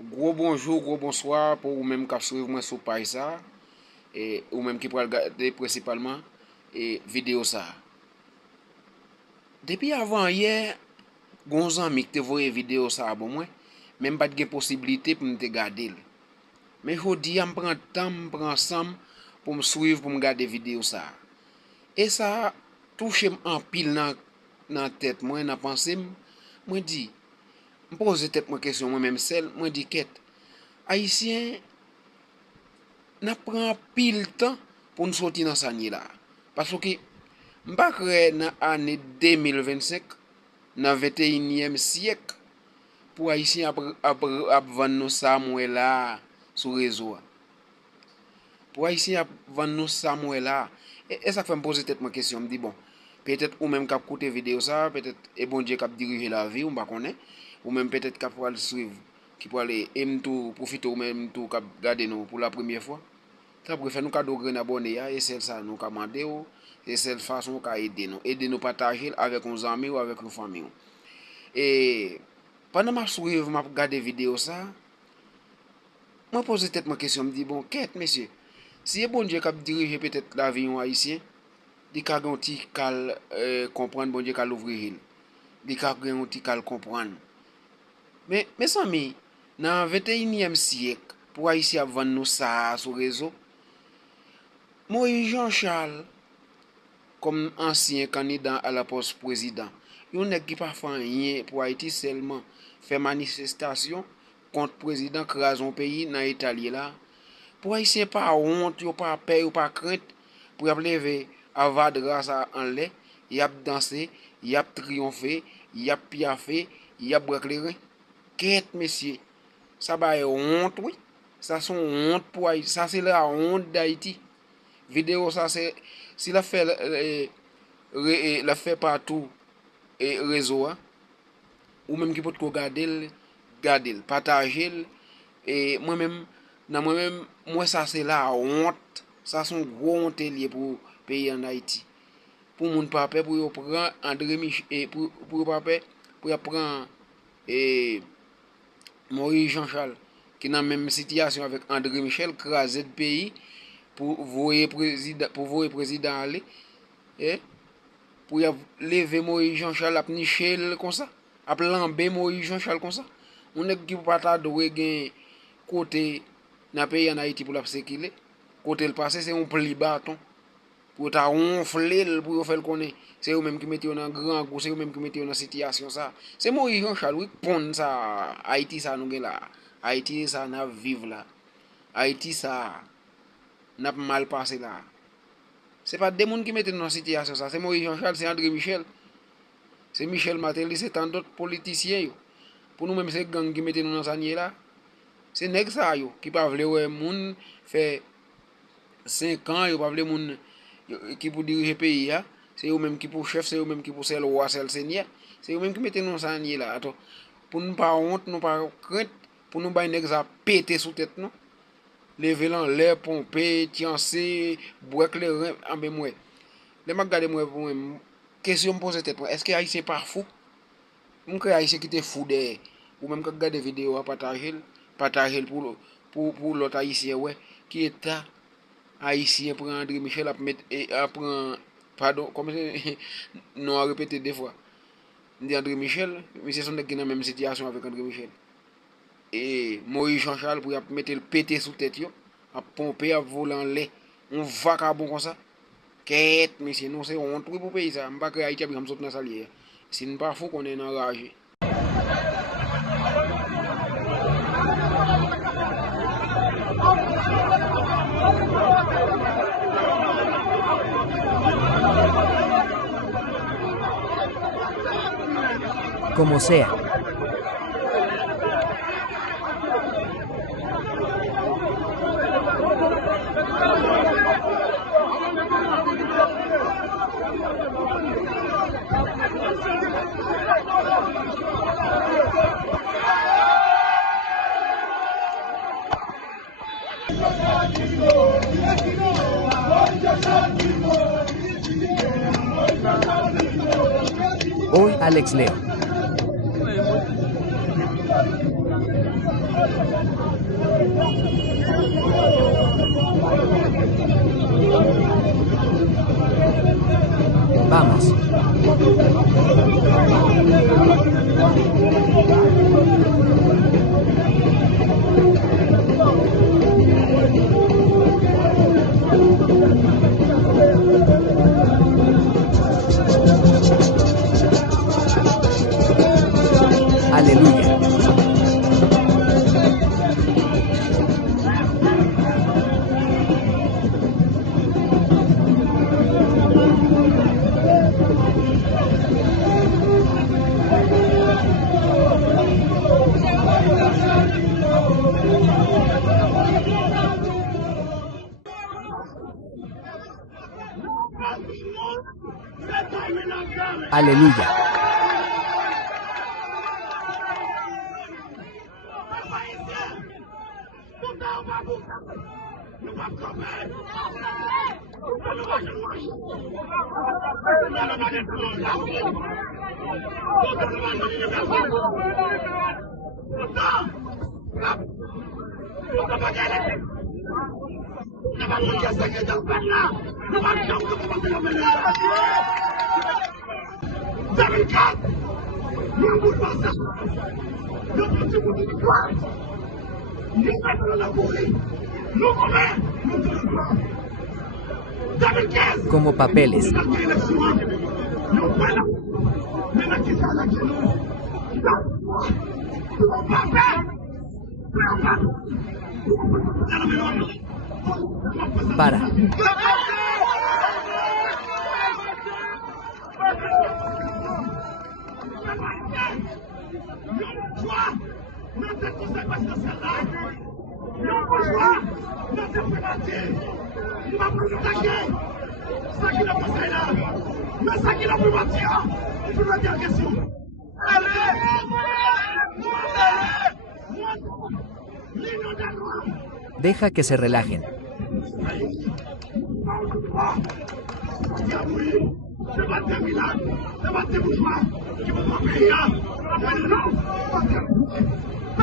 Gros bonjour, gros bonsoir pour vous même qui suivre moi sur page ça et ou même qui pourra regarder principalement et vidéo ça. Depuis avant hier, gon ami qui te voyé vidéo ça bon moi, même pas de possibilité pour me regarder. Mais jodi me prend temps, me prend ensemble pour me suivre pour me regarder vidéo ça. Et ça touche en pile dans tête moi, dans pensée moi dit, me pose tête moi question moi même seul, moi dit quête haïtien n'a prend pile temps pour nous sortir dans ça là parce que m'pas créer dans année 2025 dans 21e siècle pour haïtien à vendre nous ça moi là sur réseau pour haïtien à vendre nous ça moi là et ça fait me poser tête moi question me dit bon peut-être ou même cap écouter vidéo ça peut-être et bon Dieu cap diriger la vie ou pas connaît ou même peut-être cap pour le suivre qui pour aller aime tout profiter ou même tout cap garder nous pour la première fois. Ça préfère nous cadeau grain abonné et celle ça nous commander ou et cette façon qu'a aider nous partager avec nos amis ou avec nos familles. Et pendant ma suivre m'a regarder vidéo ça, moi poser tête ma question me dit bon, qu'est monsieur, si bon Dieu cap diriger peut-être la vie en haïtien, di ka gen ti kal comprendre bon Dieu kal ouvrir il. Di ka gen ti kal comprendre. Mais mes amis, dans 21e siècle, pour haïtien vendre nous ça sur réseau, Moïse Jean-Charles, comme ancien candidat à la poste président, il n'y a pas fait rien pour Haïti seulement faire manifestation contre le président qui a son pays dans l'Italie là. Pour Haïti, pas honte, pas peur, pas crainte, pour lever avant de grâce en l'air, il a dansé, il a triomphé, il a piaffé, il a éclairé. Qu'est-ce monsieur? Ça va être honte, oui. Ça c'est honte pour Haïti. Ça c'est la honte d'Haïti. Vidéo ça c'est si la fait partout et réseau ou même qui peut regarder partager et moi ça c'est la honte ça sont gros honte lié pour pays en Haïti pour moun pas peur pour prendre André Michel et pour pas peur pour prendre et Moïse Jean-Charles qui dans même situation avec André Michel craser le pays pour voyer président aller et pour lever Moïse Jean-Charles à nicher comme ça à lamber Moïse Jean-Charles comme ça on est qui pas ta doué gain côté dans pays en Haïti pour la sécurité côté le passé c'est un pli bâton pour ta ronfler pour faire connaître c'est eux même qui mettent dans grand gros c'est eux même qui mettent dans situation ça c'est Moïse Jean-Charles oui pon ça Haïti ça nous là Haïti ça n'a vivre là Haïti ça n'a pas mal passé là. C'est pas des gens qui mettent dans une situation ça. C'est Moïse Jean-Charles, c'est André Michel. C'est Michel Matéli, c'est tant d'autres politiciens. Pour nous même c'est gang qui mettent dans ça là. C'est nèg ça yo qui pas vle ouais moun fait 5 ans yo pas vle moun qui pour diriger pays là. C'est eux même qui pour chef, c'est eux même qui pour c'est le roi, c'est le seigneur. C'est eux même qui mettent dans ça là. Attends, pour nous pas honte, nous pas crainte, pour nous ba nèg ça péter sous tête non. Lever l'en l'air, pomper, tiancer, boire les reins, en ben moi. Les m'a regardé moi pour moi, question me poser tête, est-ce que Haïtien pas fou? Mon que Haïtien qui était fou derrière, ou même quand regarder vidéo à partager pour l'autre Haïtien ouais, qui est là, Haïtien pour André Michel à mettre à prendre pardon, comme c'est non à répéter des fois. Dit André Michel, mais c'est son qui dans la même situation avec André Michel. Et Moïse Jean-Charles pour mettre le pété sous tête yo à pomper à voler en lait on vagabond comme ça quête monsieur non c'est honte pour pays ça m'pas que Haïti comme sauter dans salier c'est pas fou qu'on est enragé. Como sea. Hoy Alex Leo. Vamos. Aleluya. Aleluya. Como papeles. Para. Deja que se relajen.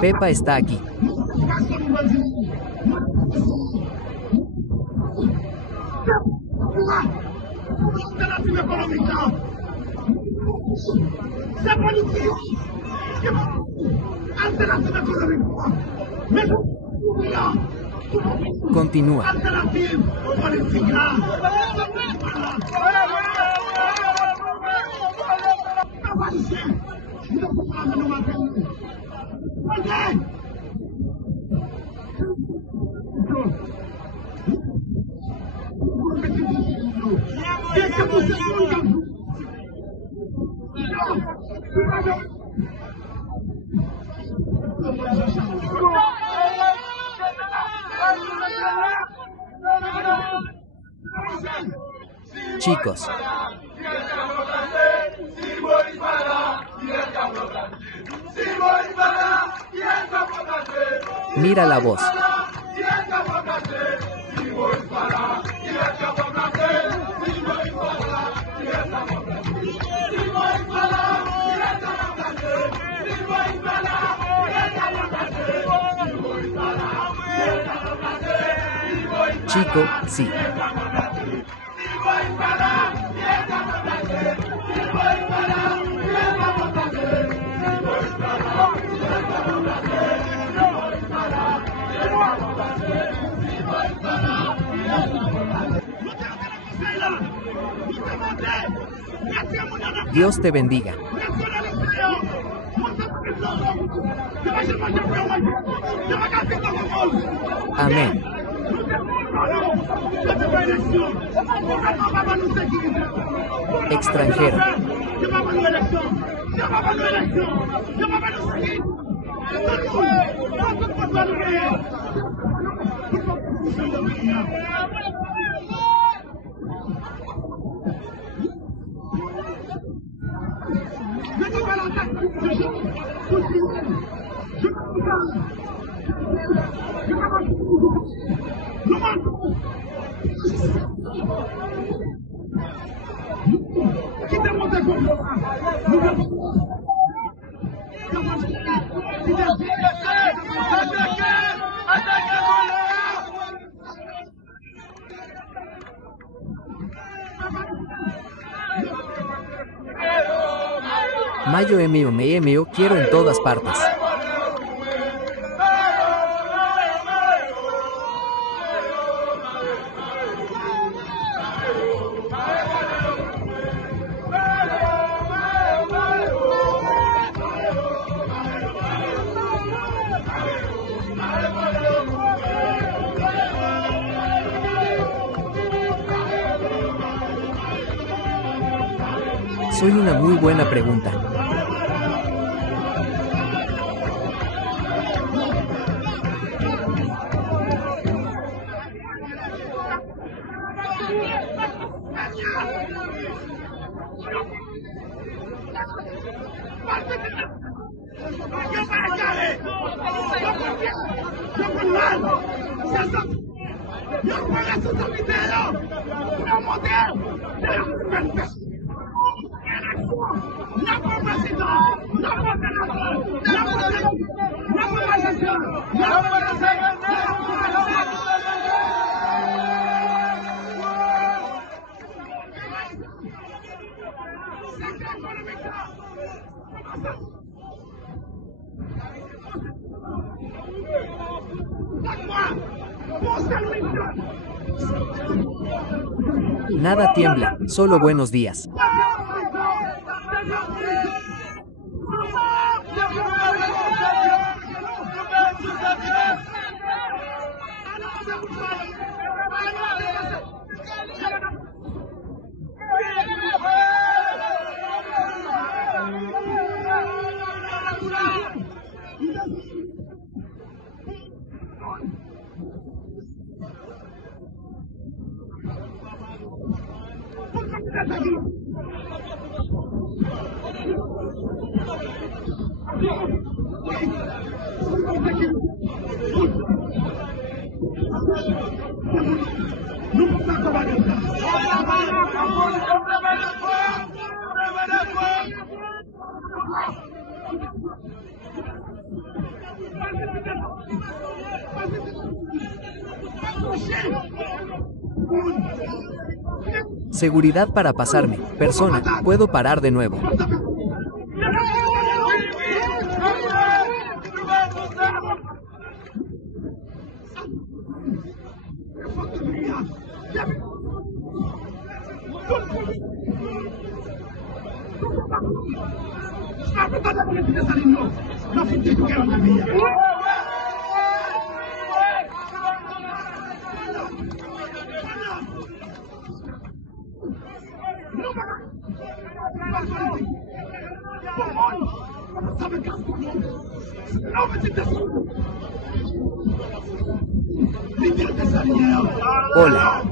Pepa está aquí. Continúa. Chicos. Mira la voz. Chico, sí. Dios te bendiga. Amén. Extranjero. Kita Mayo MO quiero en todas partes. Soy una muy buena pregunta. Nada tiembla, solo buenos días. Seguridad para pasarme. Persona, puedo parar de nuevo. Hola.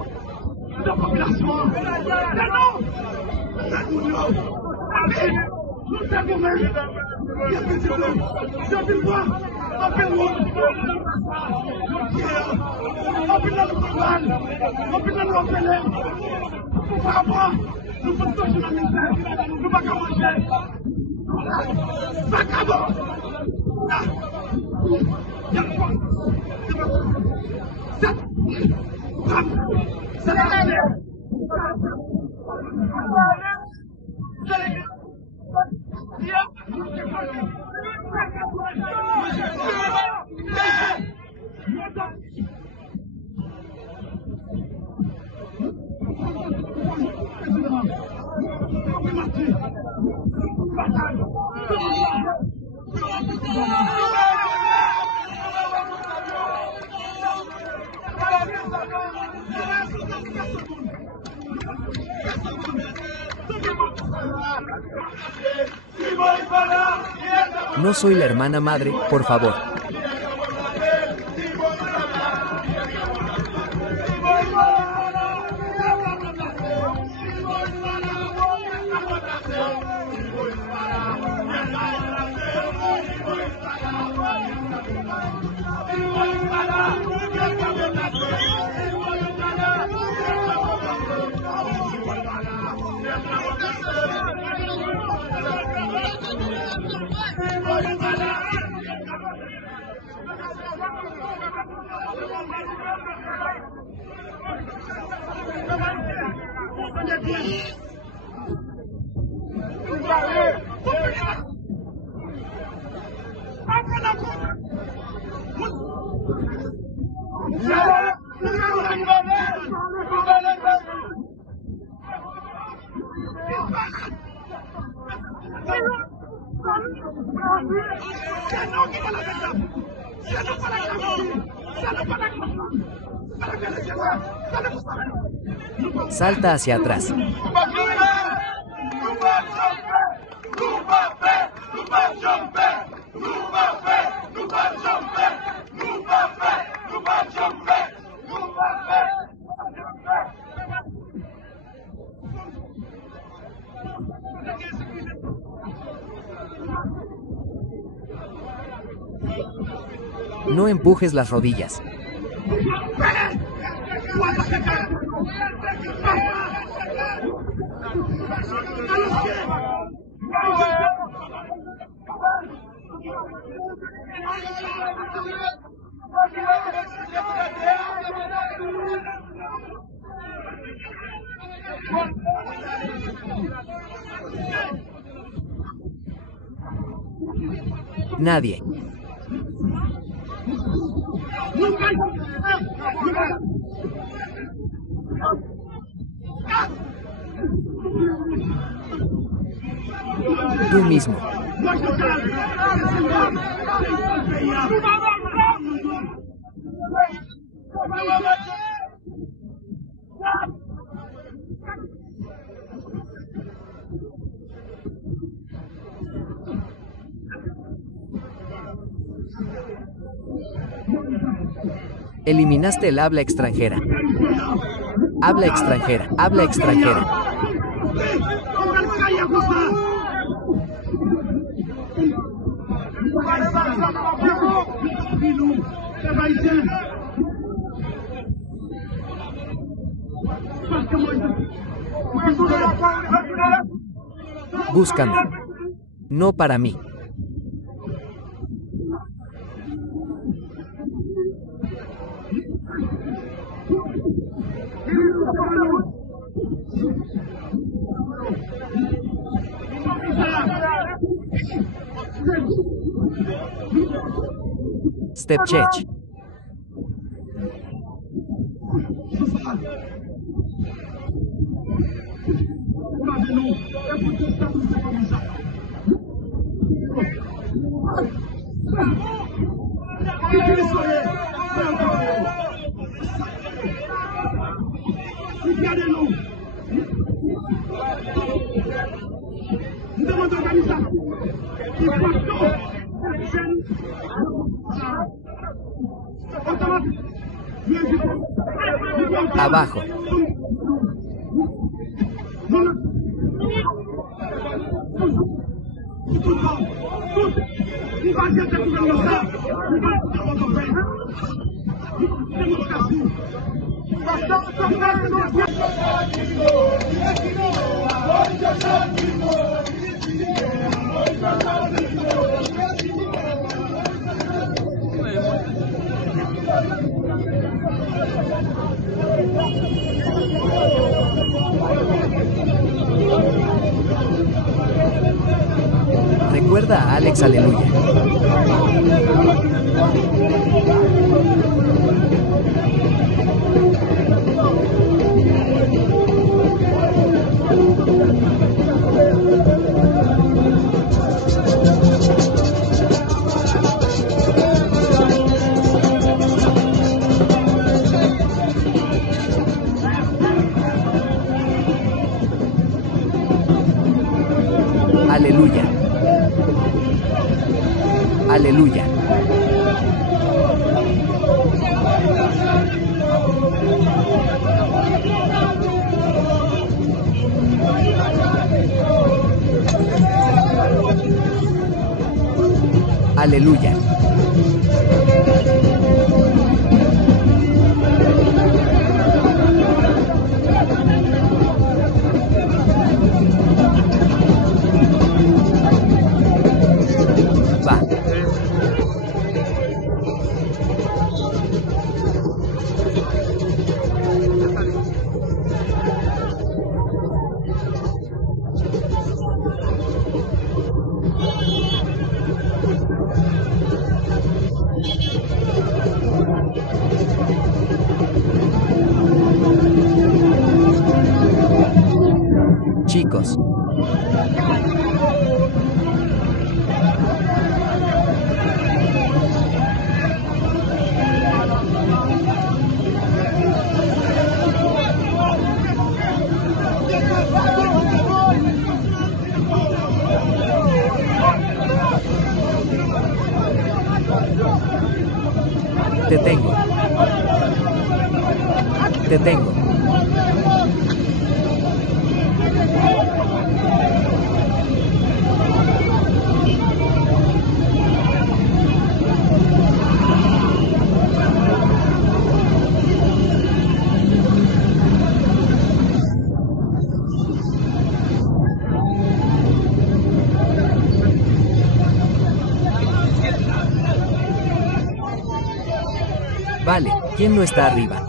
No soy la hermana madre, por favor. Salta hacia atrás. No empujes las rodillas. Nadie. Tú mismo. Eliminaste el habla extranjera. Habla extranjera. Habla extranjera. Búscame. No para mí. Step change. Abajo. Recuerda a Alex Aleluya. Aleluya. Aleluya. Aleluya. Va. Te tengo. Te tengo. Vale, ¿quién no está arriba?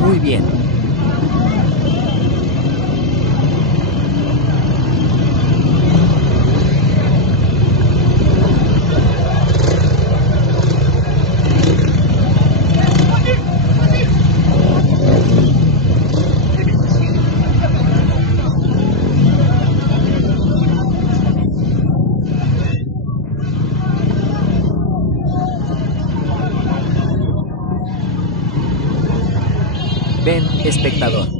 Muy bien. Ven, espectador.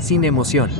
Sin emoción.